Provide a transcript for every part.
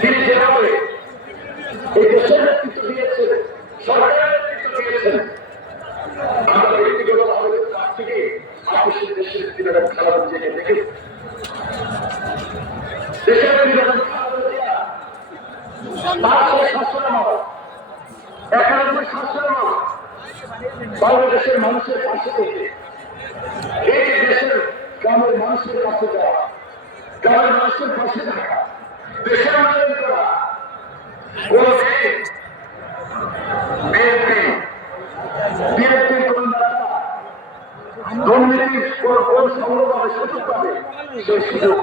তিনি যেভাবে এই দেশের নেতৃত্ব দিয়েছেন, সরকারের নেতৃত্ব দিয়েছেন, আমরা ব্যক্তিগতভাবে কাছ থেকে আপিসের দেশের বিনোদন খেলা নিজেকে দেখে দেশের বিনোদন খেলা বাংলাদেশের মানুষের পাশে থেকে এই যে দেশের গ্রামের মানুষের কাছে যাওয়া, গ্রামের মানুষের পাশে থাকা, দেশের উন্নয়ন করা, বিএনপির কোন নেতা দুর্নীতির কোন সংগ্রহভাবে সুযোগ পাবে সেই সুযোগ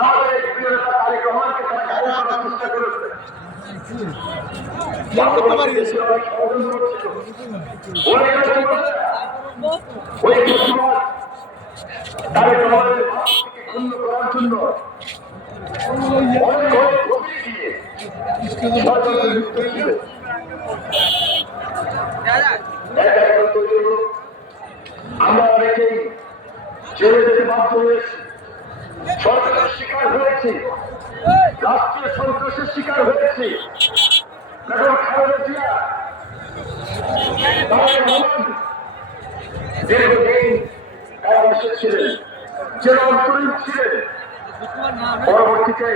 আমাদের প্রিয় নেতা তারেক রহমানকে তারা গায়ে করার চেষ্টা করেছে। তারেক রহমানের ক্ষুণ্ণ করার জন্য আমরা অনেকেই জেলে যেতে বাধ্য হয়েছি, সরকারের শিকার হয়েছি, রাষ্ট্রীয় সন্ত্রাসের শিকার হয়েছি। এখন খালেদা জিয়া দীর্ঘদিন কারাবাসে ছিলেন, জেল অন্তরীণ ছিলেন। পরবর্তীতে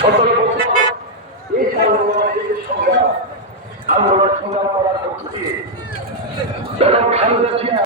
17 বছর এই আন্দোলন সংগ্রাম করার মধ্য দিয়ে বেগম খালেদা জিয়া